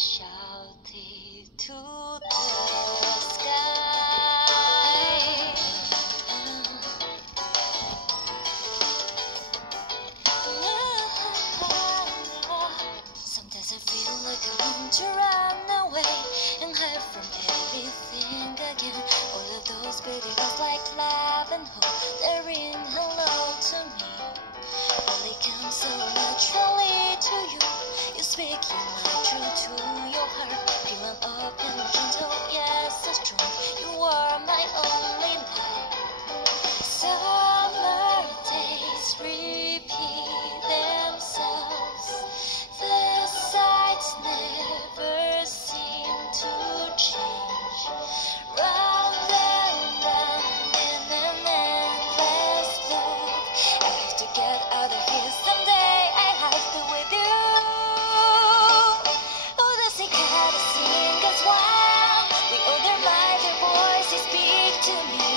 shouted to the sky. Sometimes I feel like I want to run away and hide from everything again. All of those videos like love and hope, they ring hello to me. Well, it comes so naturally to you. You speak your mind true to your heart. Pure and open, gentle, yes, so strong. You are my only light. Summer days repeat themselves. The sights never seem to change. Round and round in an endless loop. I have to get out of here someday. I have to with you. Oh, the cicada sing as one. The older their voices speak to me.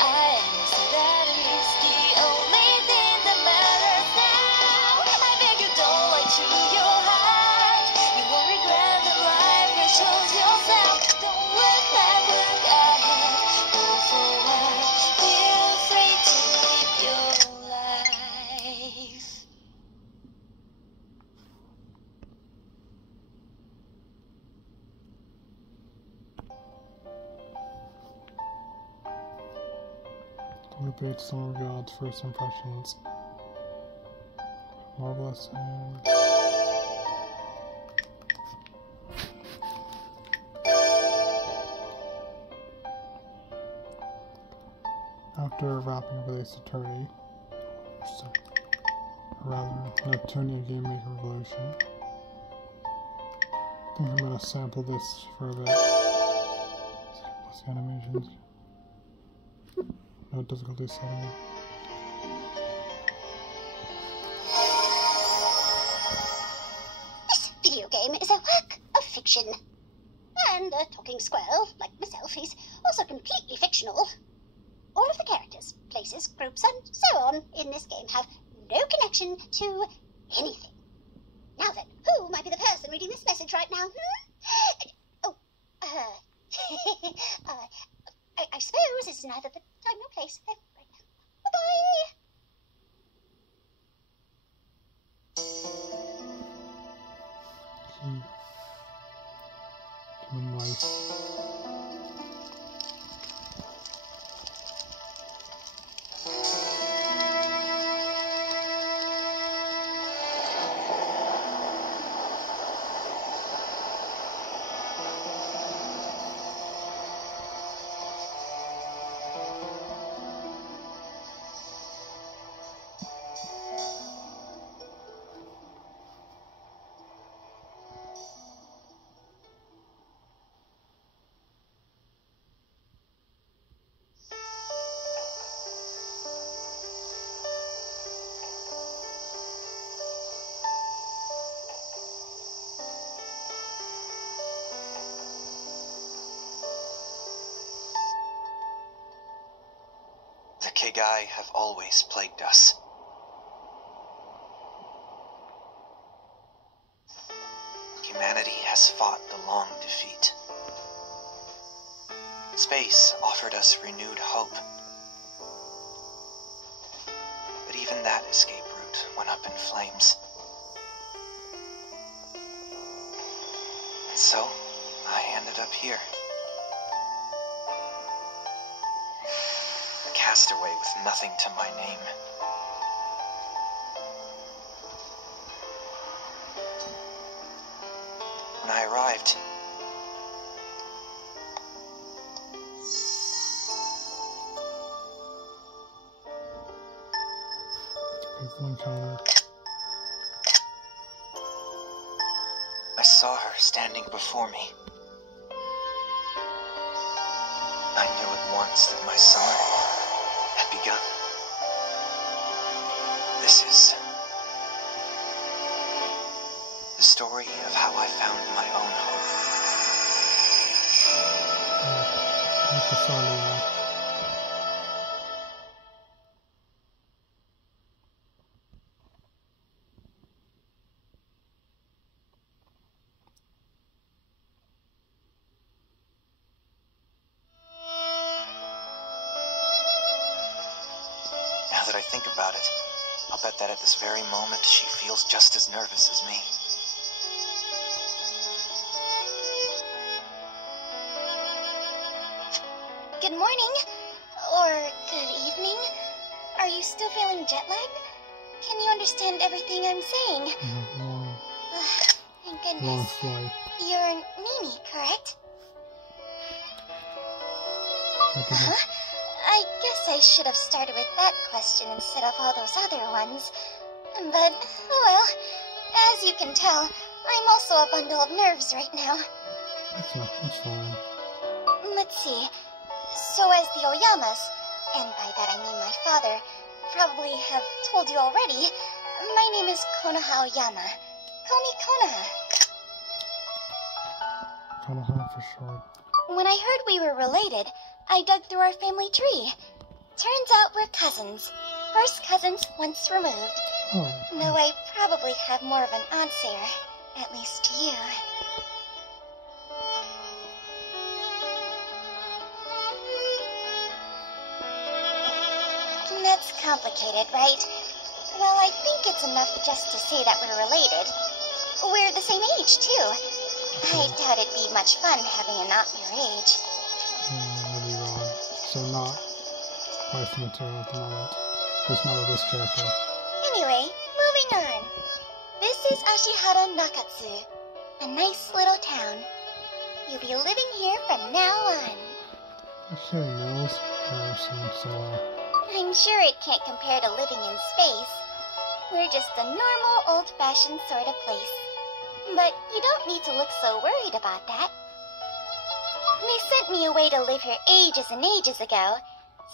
I am so that is the only thing that matters now. I beg you don't lie to your heart. You won't regret the life you chose yourself. Don't look back, look ahead. Go forward. Feel free to live your life. Loop8 Summer of God's first impressions. Marvelous and after wrapping up with Ace Attorney, or rather Neptunia Game Maker Revolution, I think I'm gonna sample this for a bit. Plus the animations. No difficulty setting. This video game is a work of fiction. And a talking squirrel, like myself, is also completely fictional. All of the characters, places, groups, and so on in this game have no connection to anything. Now then, who might be the person reading this message right now? Oh, I suppose it's neither the time nor place. Right. Bye-bye! Human life. The Kegai have always plagued us. Humanity has fought the long defeat. Space offered us renewed hope. But even that escape route went up in flames. And so, I ended up here. A castaway with nothing to my name. When I arrived, Painful encounter. I saw her standing before me. I knew at once that my summer had begun. This is the story of how I found my own hope. Like the sound of that. think about it, I'll bet that at this very moment she feels just as nervous as me. Good morning. Or good evening. Are you still feeling jet lagged? Can you understand everything I'm saying? Thank Long goodness. flight. You're Mimi, correct? Uh-huh. I guess I should have started with that question instead of all those other ones. But, oh well. As you can tell, I'm also a bundle of nerves right now. That's fine. Let's see. So as the Oyamas, and by that I mean my father, probably have told you already, my name is Konoha Oyama. Call me Konoha. Konoha for short. When I heard we were related, I dug through our family tree. Turns out we're cousins. First cousins once removed. Oh. Though I probably have more of an aunt there, at least to you. That's complicated, right? Well, I think it's enough just to say that we're related. We're the same age, too. I doubt it'd be much fun having an aunt your age. Maybe wrong. So not wife material at the moment. At least not with this character. Anyway, moving on. This is Ashihara Nakatsu, a nice little town. You'll be living here from now on. Actually, Mills or something similar. I'm sure it can't compare to living in space. We're just a normal, old-fashioned sort of place. But you don't need to look so worried about that. They sent me away to live here ages and ages ago,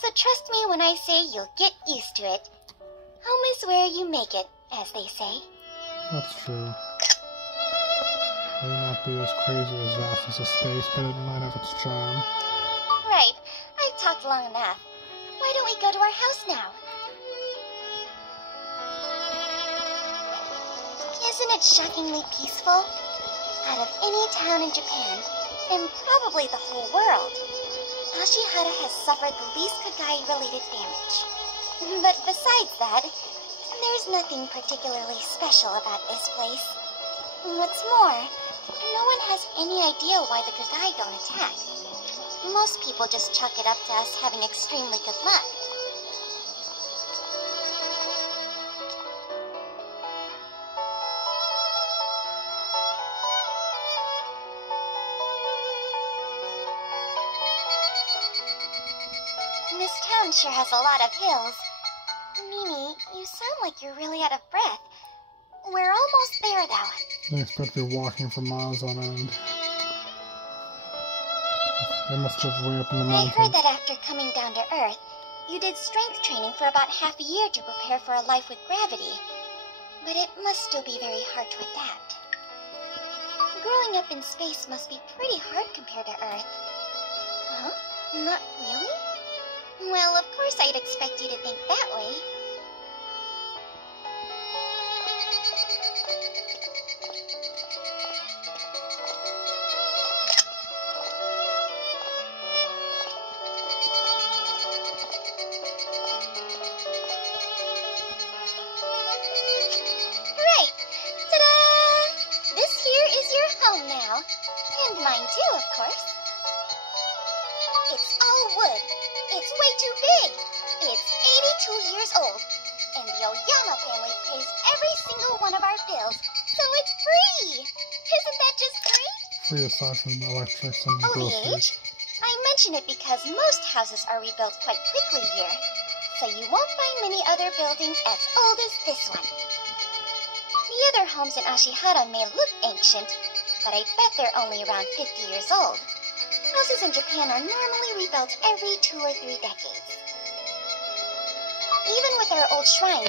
so trust me when I say you'll get used to it. Home is where you make it, as they say. That's true. May not be as crazy as vast as a space, but it might have its charm. Right. I've talked long enough. Why don't we go to our house now? Isn't it shockingly peaceful? Out of any town in Japan, and probably the whole world, Ashihara has suffered the least Kagai-related damage. But besides that, there's nothing particularly special about this place. What's more, no one has any idea why the Kagai don't attack. Most people just chalk it up to us having extremely good luck. This town sure has a lot of hills. Mimi, you sound like you're really out of breath. We're almost there, though. They expect you're walking for miles on end. They must live way up in the I mountains. heard that after coming down to Earth, you did strength training for about half a year to prepare for a life with gravity. But it must still be very hard to adapt. Growing up in space must be pretty hard compared to Earth. Huh? Not really? Well, of course I'd expect you to think that way. Right! Ta-da! This here is your home now. And mine too, of course. It's all wood. It's way too big. It's 82 years old. And the Oyama family pays every single one of our bills. So it's free! Isn't that just great? Free aside from electrics and Oh, the groceries. age? I mention it because most houses are rebuilt quite quickly here. So you won't find many other buildings as old as this one. The other homes in Ashihara may look ancient, but I bet they're only around 50 years old. Houses in Japan are normally rebuilt every 2 or 3 decades. Even with our old shrines,